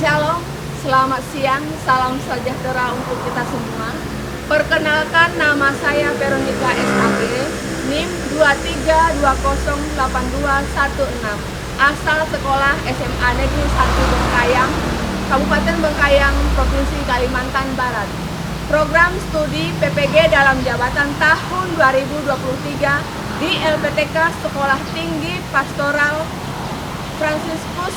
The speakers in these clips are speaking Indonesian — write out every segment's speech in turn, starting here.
Shalom, selamat siang, salam sejahtera untuk kita semua. Perkenalkan, nama saya Veronica SAG, NIM 23208216, asal sekolah SMA Negeri 1 Bengkayang, Kabupaten Bengkayang, Provinsi Kalimantan Barat. Program studi PPG dalam jabatan tahun 2023 di LPTK Sekolah Tinggi Pastoral Fransiskus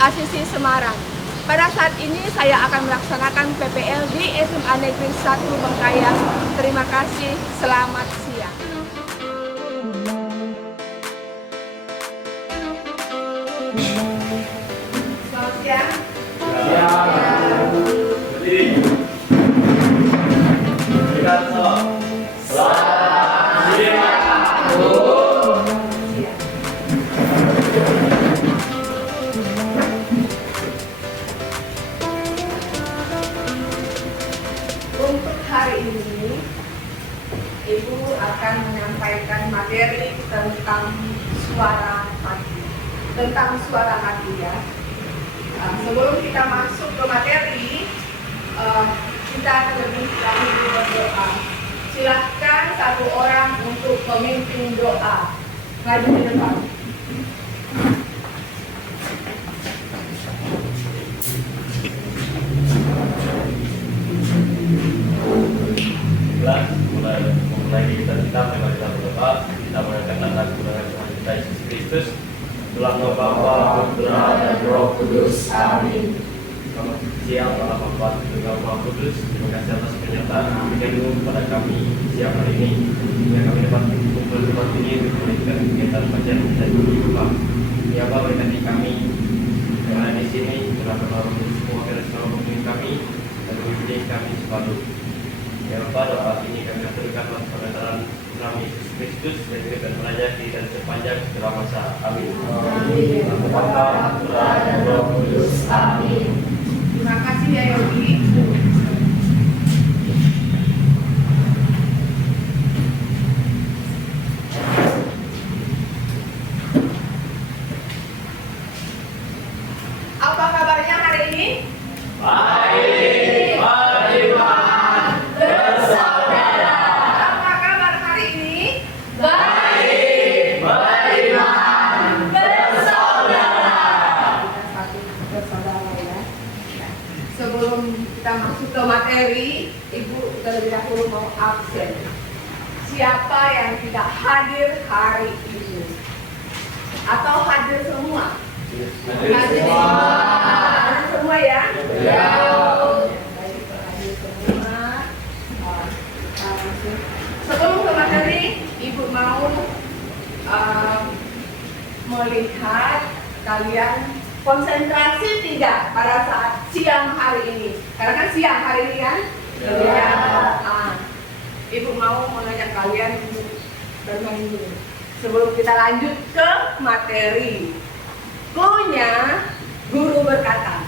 Asisi Semarang. Pada saat ini saya akan melaksanakan PPL di SMA Negeri 1 Bengkayang. Terima kasih, selamat siang. Selamat siang. Untuk hari ini, Ibu akan menyampaikan materi tentang suara hati. Tentang suara hati ya. Sebelum kita masuk ke materi, kita terlebih dahulu berdoa. Silahkan satu orang untuk memimpin doa. Maju di depan. Mulai kita memang kita berdoa, kita mengatakan lagu dengan Tuhan kita Yesus Kristus. Dalam nama Bapa, Putra, dan Roh Kudus. Amin. Selamat siang, Bapak Bapak, juga Roh Kudus. Terima kasih atas pernyataan diberikan kepada kami siang hari ini. Yang kami dapat kumpul di tempat ini untuk melakukan kegiatan bacaan dan berdoa. Ya Bapak, berkati kami yang ada di sini. Dalam nama Roh Kudus, semua kira selalu memimpin kami dan memimpin kami selalu. Ya Bapak, doa ini kami aturkan atas pengantaran Tuhan Yesus Kristus dan juga melayani dan sepanjang segala masa. Amin. Amin. Bapa, Putra, dan Roh Kudus. Amin. Terima kasih ya Yogi. Apa kabarnya hari ini? Baik, beriman, bersaudara. Apa kabar hari ini? Baik, beriman, bersaudara. Kita satu bersaudara ya. Sebelum kita masuk ke materi, Ibu terlebih dahulu mau absen. Siapa yang tidak hadir hari ini? Atau hadir semua? Hadir semua ya? Ya. Baik, hadir semua. Sebelum ke materi, Ibu mau melihat kalian konsentrasi tidak pada saat siang hari ini. Karena kan siang hari ini kan? Ya. Ibu mau mengajak kalian untuk bermain dulu. Sebelum kita lanjut ke materi. Cluenya guru berkata.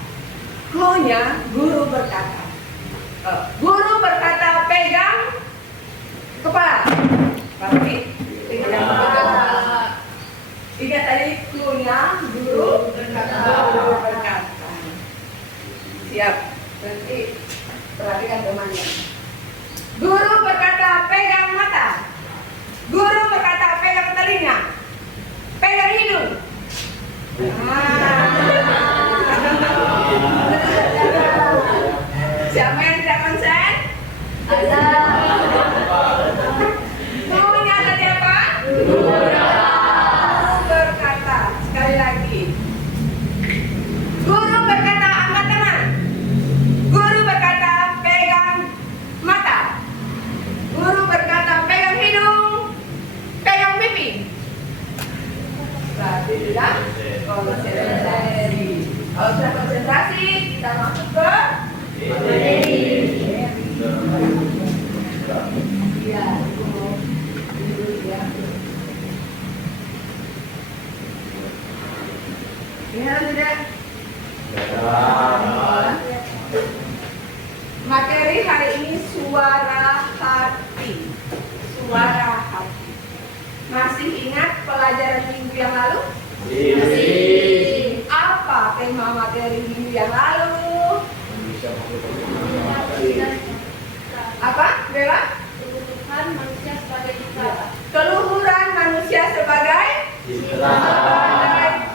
Cluenya guru berkata. Guru berkata pegang kepala. Berarti pegang kepala. Ingat tadi cluenya guru berkata. Siap. Berarti perhatikan temannya. Guru berkata pegang mata. Guru berkata pegang telinga. Pegang hidung. Siapa yang tidak konsen? Ada. Gurunya tadi apa? Guru berkata. Sekali lagi. Guru berkata angkat tangan. Guru berkata pegang mata. Guru berkata pegang hidung. Pegang pipi. Berarti sudah konsentrasi. Kalau sudah konsentrasi, kita masuk ke materi. Ya, ingat tidak? Materi hari ini suara hati. Suara hati. Masih ingat pelajaran minggu yang lalu? Apa tema materi minggu yang lalu. Manusia makhluk hidup. Apa, Bella? Keluhuran manusia sebagai citra. Keluhuran manusia sebagai Citra.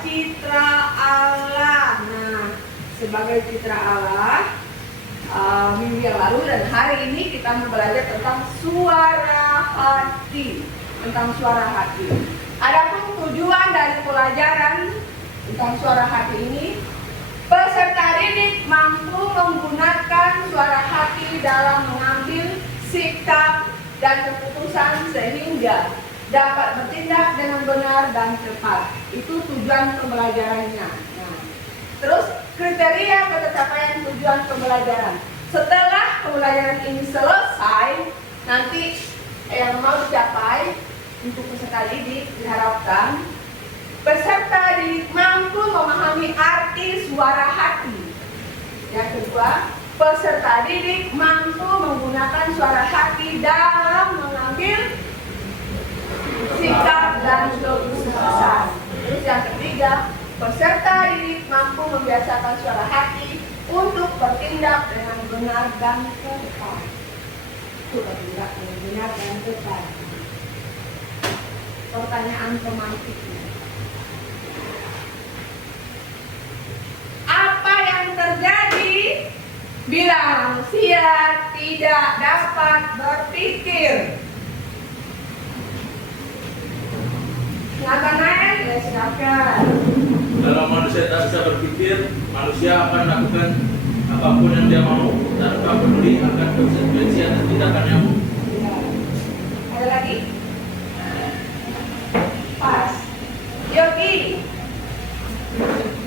citra Allah. Nah, sebagai citra Allah, minggu yang lalu dan hari ini kita mau belajar tentang suara hati. Tentang suara hati. Adapun tujuan dari pelajaran tentang suara hati ini, peserta didik mampu menggunakan suara hati dalam mengambil sikap dan keputusan sehingga dapat bertindak dengan benar dan tepat. Itu tujuan pembelajarannya. Nah, terus kriteria ketidakcapaian tujuan pembelajaran. Setelah pembelajaran ini selesai, nanti yang mau dicapai untuk peserta didik diharapkan peserta didik mampu memahami arti suara hati. Yang kedua, peserta didik mampu menggunakan suara hati dalam mengambil sikap dan keputusan. Terus yang ketiga, peserta didik mampu membiasakan suara hati untuk bertindak dengan benar dan tepat. Untuk bertindak dengan benar dan tepat. Pertanyaan pemantiknya. Apa yang terjadi bila manusia tidak dapat berpikir? Nathanael, ya silakan. Kalau manusia tak bisa berpikir, manusia akan melakukan apapun yang dia mau tanpa peduli akan konsekuensi atas tindakannya. Ya. Ada lagi? Pas. Yogi.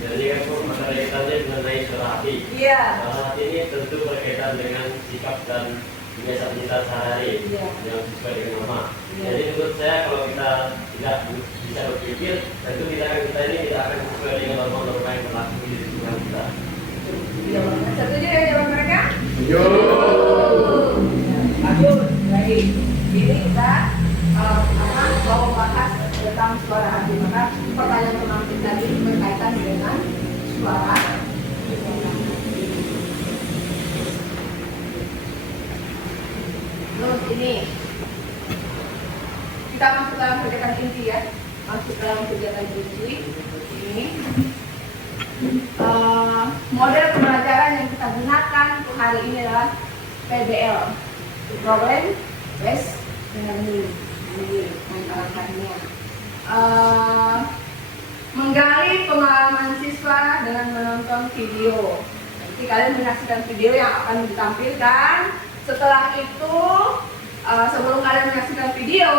Jadi kan keterkaitannya mengenai suara hati. Iya. Suara hati ini tentu berkaitan dengan sikap dan kebiasaan kita sehari Iya. yang sesuai dengan norma. Iya. Jadi menurut saya kalau kita tidak bisa berpikir, tentu tindakan kita ini tidak akan sesuai dengan norma-norma yang berlaku di lingkungan kita. Jawabannya setuju dengan jawaban mereka? Yo. Bagus. Baik. Ini kita mau bahas tentang suara hati. Maka pertanyaan pemantik tadi berkaitan dengan suara. Terus ini kita masuk dalam kegiatan inti ya. Masuk dalam kegiatan inti ini. Model pembelajaran yang kita gunakan untuk hari ini adalah PBL, Problem Based Learning. Ini langkah-langkahnya. Menggali pengalaman siswa dengan menonton video. Nanti kalian menyaksikan video yang akan ditampilkan. Setelah itu, sebelum kalian menyaksikan video,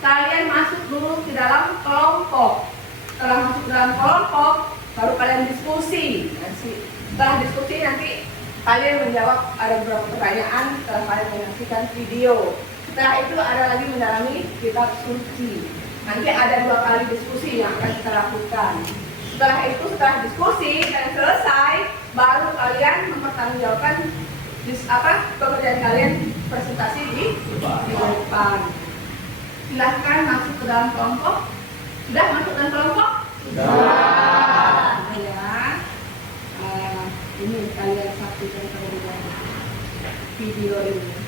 kalian masuk dulu ke dalam kelompok. Setelah masuk ke dalam kelompok, baru kalian diskusi. Setelah diskusi nanti kalian menjawab ada beberapa pertanyaan setelah kalian menyaksikan video. Setelah itu ada lagi mendalami kitab suci. Nanti ada 2 kali diskusi yang akan kita lakukan. Setelah itu, setelah diskusi dan selesai, baru kalian mempertanggungjawabkan pekerjaan kalian presentasi di depan. Silahkan masuk ke dalam kelompok. Sudah masuk dalam kelompok? Sudah. Ya. Ini kalian saksikan terlebih dahulu video ini.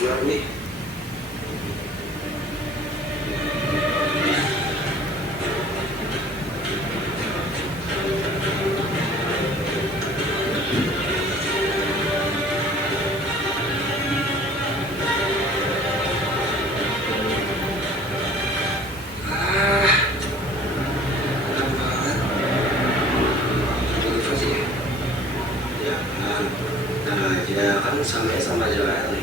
keluar nih. Ya kan sama aja kali.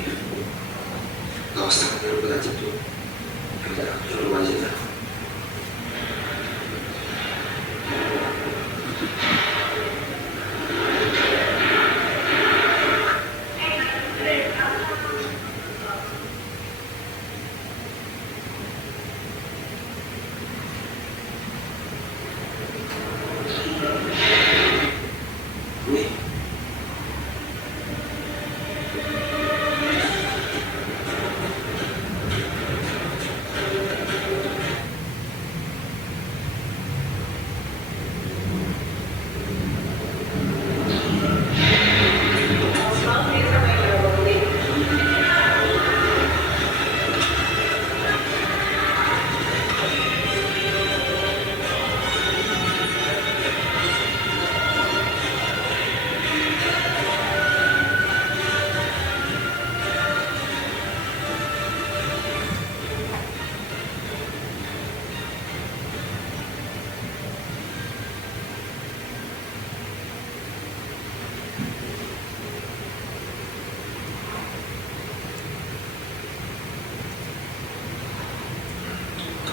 Gak usah ngerubah aja tuh. Ya udah, ngerubah aja dah. Nih.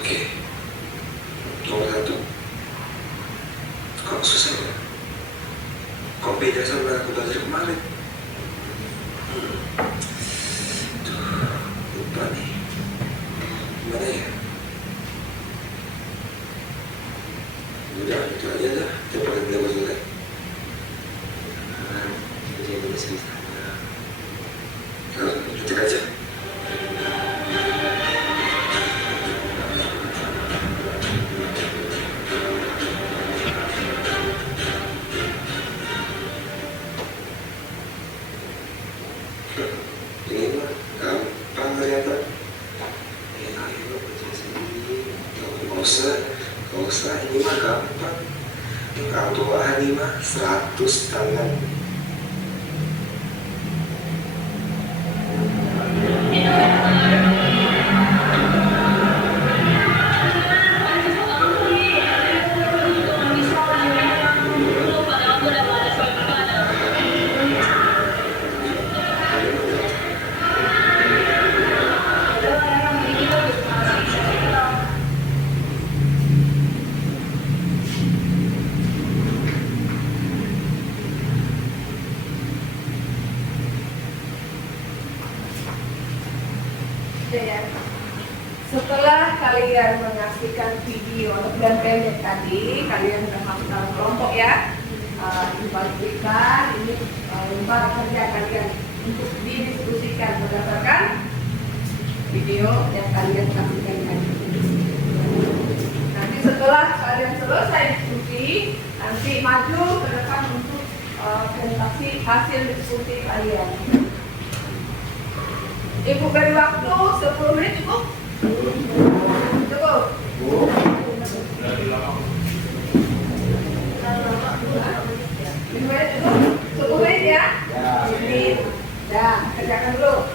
Oke. Nomor satu. Kok susah ya? Kok beda sama aku belajar kemarin? Duh, lupa nih. Gimana ya? Udah, itu aja dah. Daripada belajar jelek. Jadi ini ceritanya. Cek aja. Ini mah gampang ternyata. Ayo baca sendiri. Gak usah. Ini mah gampang. Orang tua ini mah 100 tangan. Ya. Setelah kalian menyaksikan video dan pendek tadi, kalian berhafal kelompok ya. Dipastikan ini lembar kerja kalian untuk didiskusikan berdasarkan video yang kalian saksikan tadi. Nanti setelah kalian selesai diskusi, nanti maju ke depan untuk presentasi hasil diskusi kalian. Ibu beri waktu 10 menit cukup? Cukup? Dari lama. 5 menit cukup? 10 menit ya? Menit. Ya, kerjakan dulu.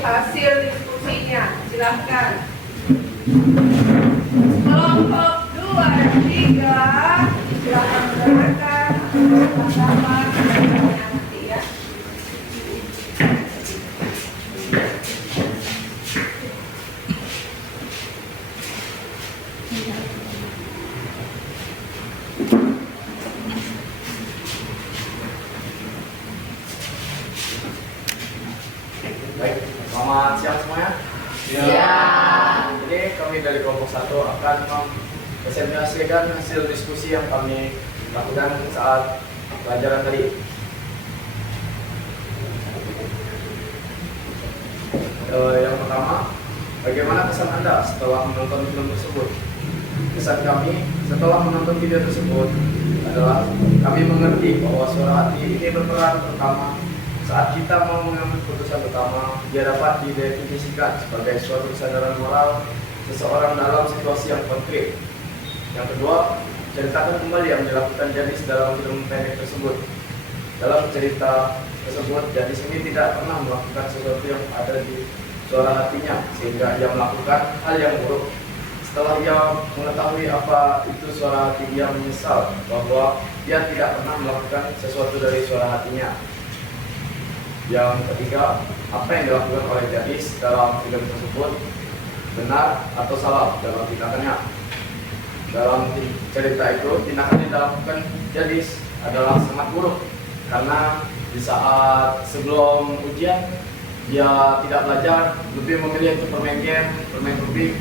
hasil diskusinya. Silahkan. Kelompok 2 dan 3 silahkan mendengarkan bersama-sama nanti ya. Baik, selamat siang semuanya. Jadi kami dari kelompok 1 akan mempresentasikan hasil diskusi yang kami lakukan saat pelajaran tadi. Yang pertama, bagaimana kesan Anda setelah menonton film tersebut? Kesan kami setelah menonton video tersebut adalah kami mengerti bahwa suara hati ini berperan pertama saat kita mau mengambil keputusan pertama. Dia dapat didefinisikan sebagai suatu kesadaran moral seseorang dalam situasi yang konkret. Yang kedua, ceritakan kembali yang dilakukan Jadis dalam film pendek tersebut. Dalam cerita tersebut, Jadis ini tidak pernah melakukan sesuatu yang ada di suara hatinya sehingga ia melakukan hal yang buruk. Setelah ia mengetahui apa itu suara hati, dia menyesal bahwa dia tidak pernah melakukan sesuatu dari suara hatinya. Yang ketiga, apa yang dilakukan oleh Jadis dalam film tersebut benar atau salah dalam tindakannya. Dalam cerita itu, tindakan yang dilakukan Jadis adalah sangat buruk karena di saat sebelum ujian dia tidak belajar, lebih memilih untuk bermain game, bermain rugby.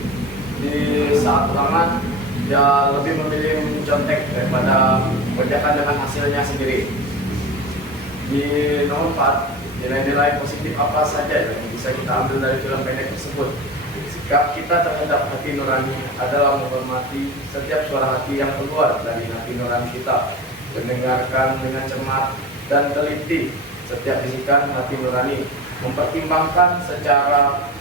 Di saat ulangan dia lebih memilih mencontek daripada mengerjakan dengan hasilnya sendiri. Di nomor 4, nilai-nilai positif apa saja yang bisa kita ambil dari film pendek tersebut? Sikap kita terhadap hati nurani adalah menghormati setiap suara hati yang keluar dari hati nurani kita, mendengarkan dengan cermat dan teliti setiap bisikan hati nurani, mempertimbangkan secara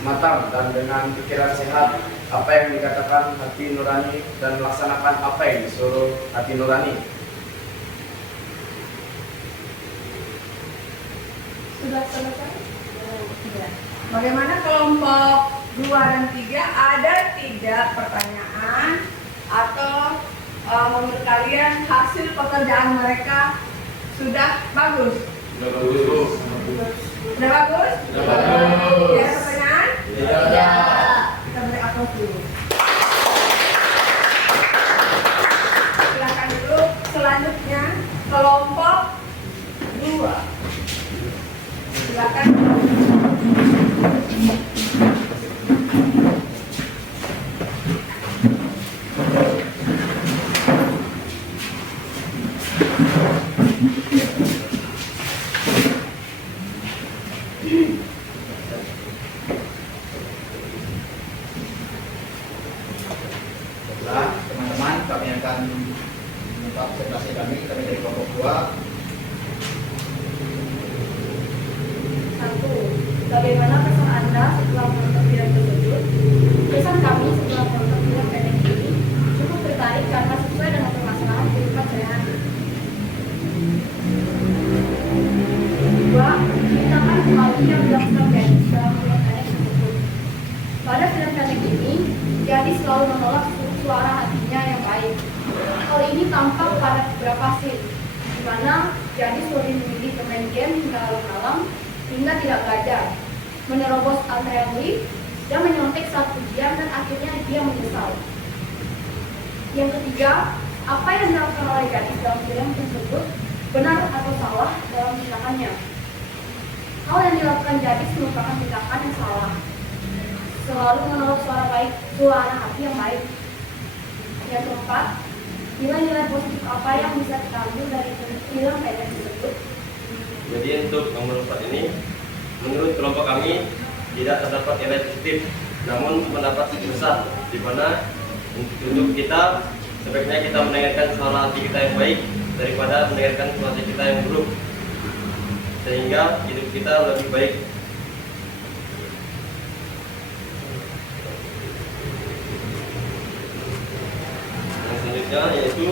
matang dan dengan pikiran sehat apa yang dikatakan hati nurani dan melaksanakan apa yang disuruh hati nurani. Sudah selesai? Tidak. Bagaimana kelompok 2 dan 3? Ada tidak pertanyaan atau menurut kalian hasil pekerjaan mereka sudah bagus? Sudah bagus. Sudah bagus? Sudah bagus. Ada pertanyaan? Tidak. Kita beri aplaus dulu. Silakan dulu. Selanjutnya kelompok 2. Silakan. Baiklah, teman-teman, kami akan membuka presentasi kami dari kelompok 2. 1. Bagaimana kesan Anda setelah menonton film tersebut? Kesan kami setelah menonton film pendek ini cukup tertarik karena sesuai dengan permasalahan kehidupan sehari-hari. 2. Ceritakan kembali yang dilakukan Gadis dalam film pendek tersebut. Pada film pendek ini, Gadis selalu menolak suara hatinya yang baik. Hal ini tampak pada beberapa scene, di mana Gadis lebih memilih bermain game hingga malam hingga tidak belajar, menerobos antrean lift, dan menyontek saat ujian dan akhirnya dia menyesal. Yang ketiga, apa yang dilakukan oleh Gadis dalam film tersebut benar atau salah dalam tindakannya? Hal yang dilakukan Gadis merupakan tindakan yang salah, selalu menolak suara hati yang baik. Yang keempat, nilai-nilai positif apa yang bisa kita ambil dari film pendek tersebut? Jadi untuk nomor 4 ini, menurut kelompok kami tidak terdapat nilai positif, namun pendapat besar, di mana untuk kita sebaiknya kita mendengarkan suara hati kita yang baik daripada mendengarkan suara hati kita yang buruk, sehingga hidup kita lebih baik. Yang selanjutnya yaitu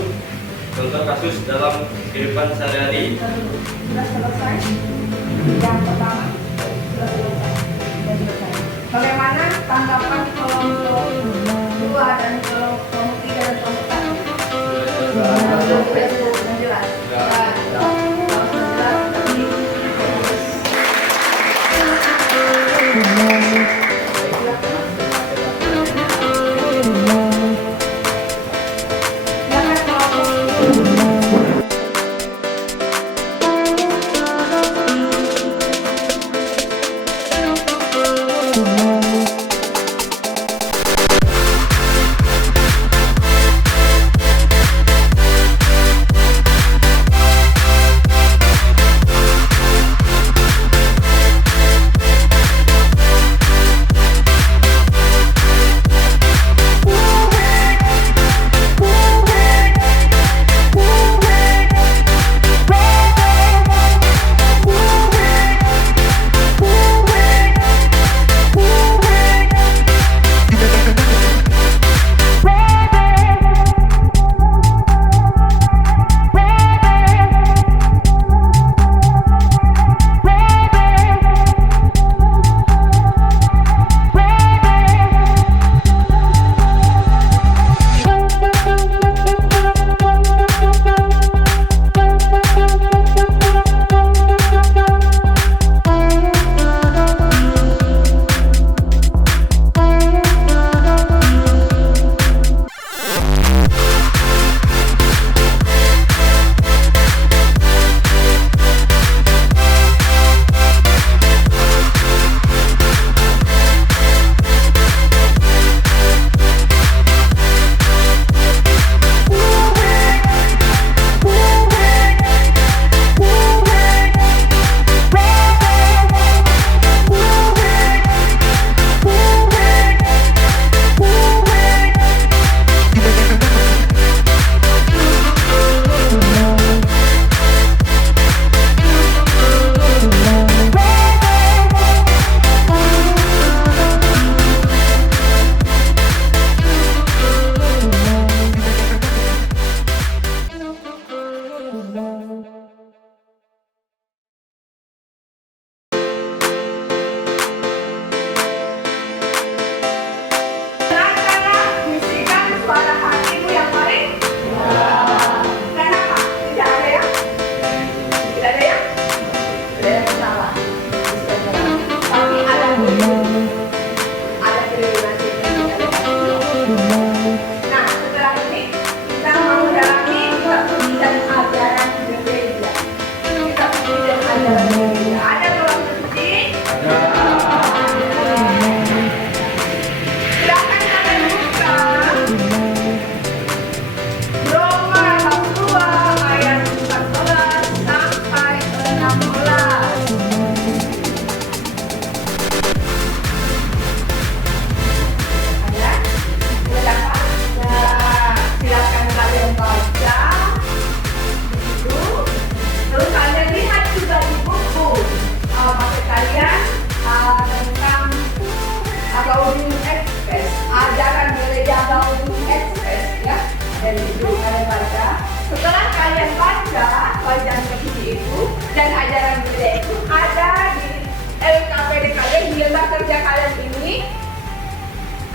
contoh kasus dalam kehidupan sehari-hari. Sudah selesai. Yang pertama. Bagaimana tanggapan kelompok 2 dan kelompok 3 dan kelompok 1? Jelas.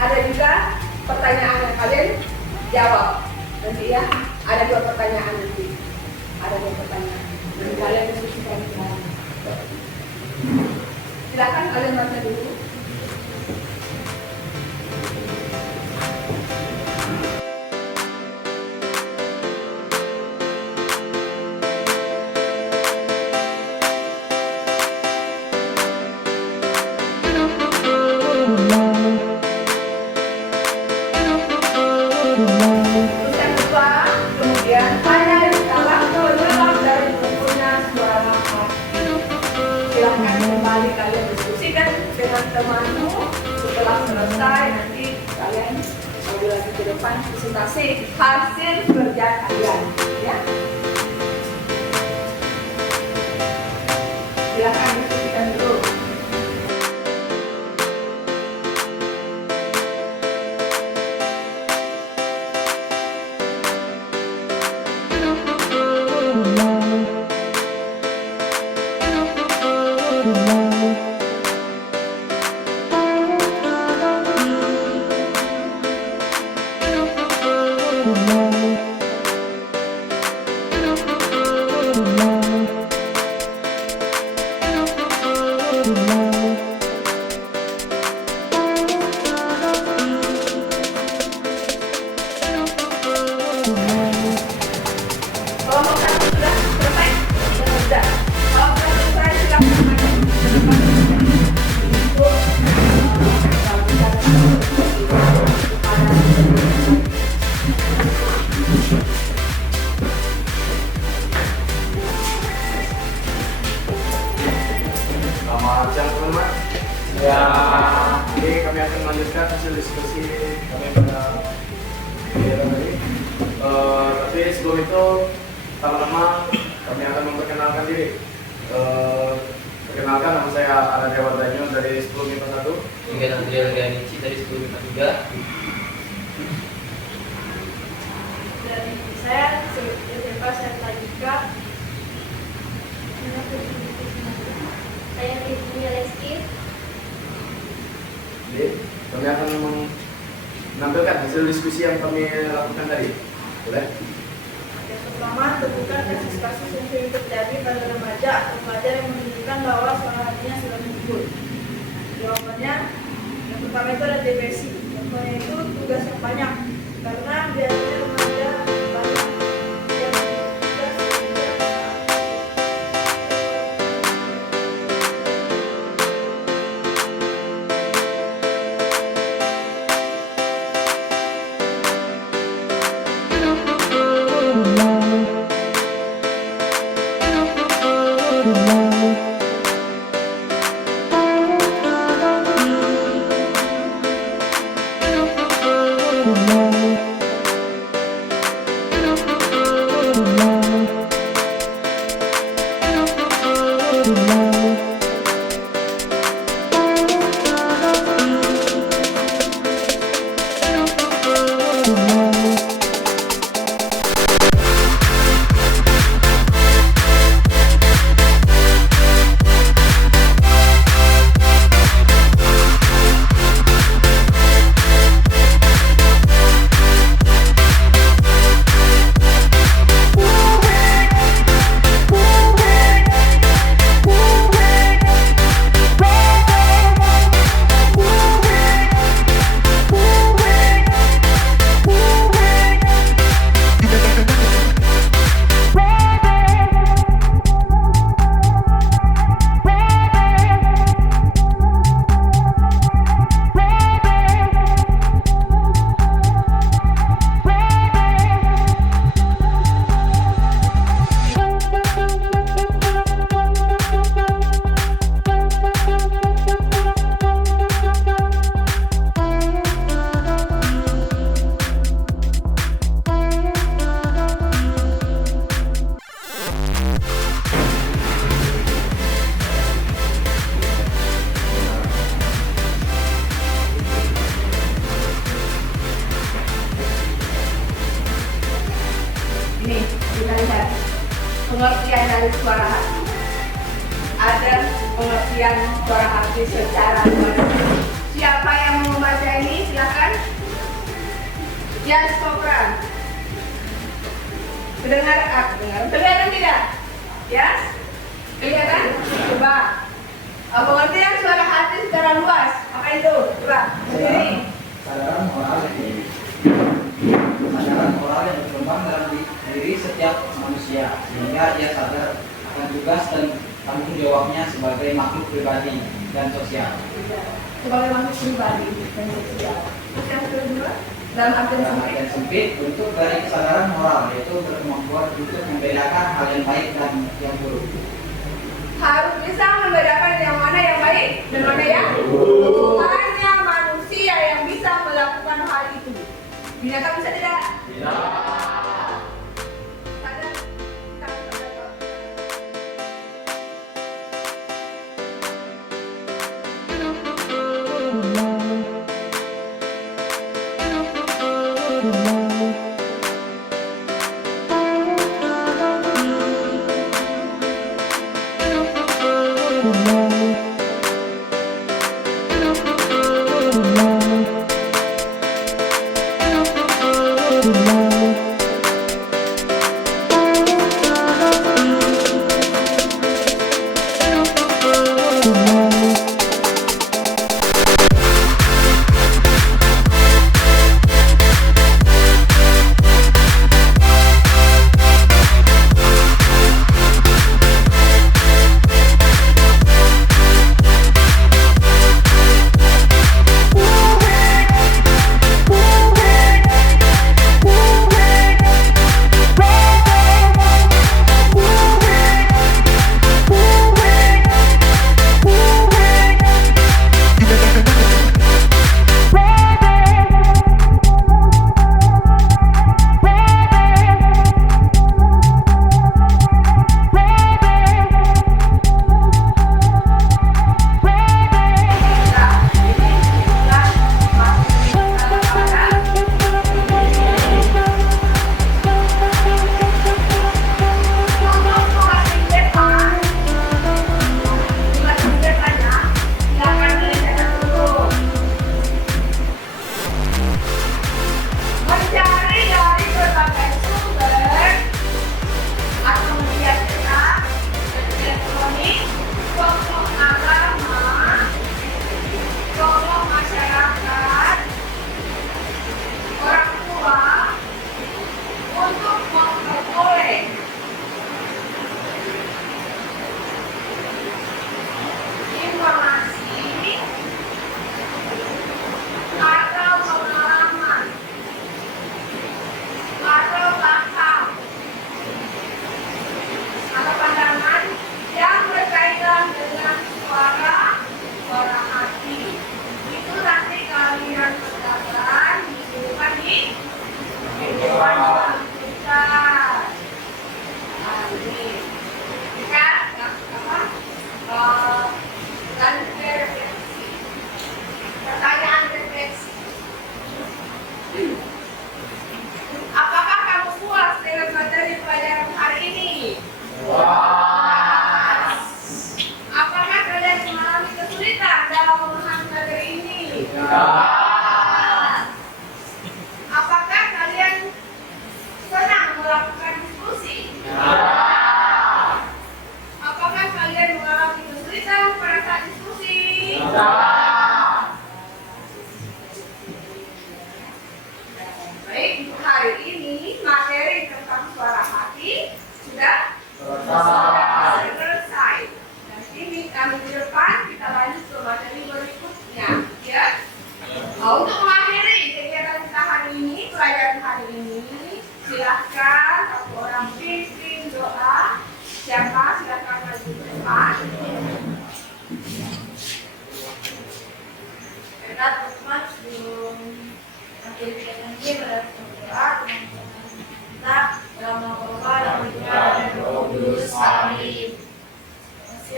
Ada juga pertanyaan yang kalian jawab nanti ya. Ada 2 pertanyaan nanti. Ada 2 pertanyaan. Dan kalian diskusikan sekarang. Silakan kalian baca dulu. Temanmu setelah selesai nanti kalian kembali lagi ke depan presentasi hasil kerja kalian ya. Silakan diskusikan dulu. Ya, ini kami akan melanjutkan hasil diskusi kami pada kegiatan tadi. Tapi sebelum itu, pertama-tama kami akan memperkenalkan diri. Perkenalkan, nama saya Arya Wardanyo dari 10 MIPA 1. Kemudian Andrea Leganici dari 10 MIPA 3. Dari saya SMK Sertajika. Saya Fitri Leski. Jadi, kami akan menampilkan hasil diskusi yang kami lakukan tadi. Boleh? Yang pertama, temukan kasus-kasus yang sering terjadi pada remaja atau pelajar yang menunjukkan bahwa suara hatinya sudah muncul. Jawabannya, yang pertama itu ada depresi. Contohnya itu tugas yang banyak, karena biasanya remaja banyak yang tugas Ini kita lihat pengertian dari suara hati. Ada pengertian suara hati secara luas. Siapa yang mau membaca ini? Silakan. Yes, Sopran. Mendengar, dengar. Kelihatan tidak? Yes? Kelihatan? Coba. Pengertian suara hati secara luas. Apa itu? Coba. Sendiri. Kesadaran moral yang berkembang dalam diri setiap manusia sehingga dia sadar akan tugas dan tanggung jawabnya sebagai makhluk pribadi dan sosial. Sebagai makhluk pribadi dan sosial. Terus yang kedua, dalam artian Dalam sempit. artian sempit, bentuk dari kesadaran moral yaitu berkemampuan untuk membedakan hal yang baik dan yang buruk. Harus bisa membedakan yang mana yang baik dan mana yang buruk. Hanya manusia yang bisa melakukan hal itu. Binatang bisa tidak? Tidak. Sadar? Sadar. Thank you. Thank you.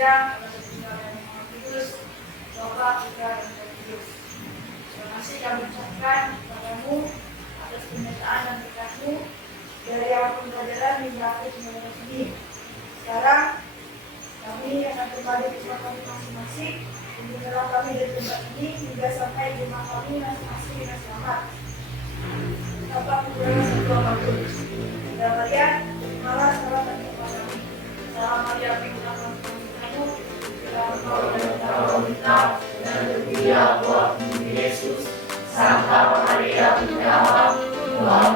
yang ada Tunggal dan Maha Kudus, Bapa, Putra, dan Roh Kudus. Terima kasih kami ucapkan kepadamu atas penyertaan dan berkatmu dari awal pembelajaran hingga akhir pembelajaran ini. Sekarang kami akan kembali ke tempat kami masing-masing. Bimbinglah kami dari tempat ini hingga sampai di rumah kami masing-masing dengan selamat. Bapa, Putra, dan Roh Kudus. Dan kalian, malah salam dan kepadamu. Salam Maria, penuh kasih kamu, dalam kau dan dalam kita, dan terpujilah buah Yesus. Santa Maria, Bunda Allah, Tuhan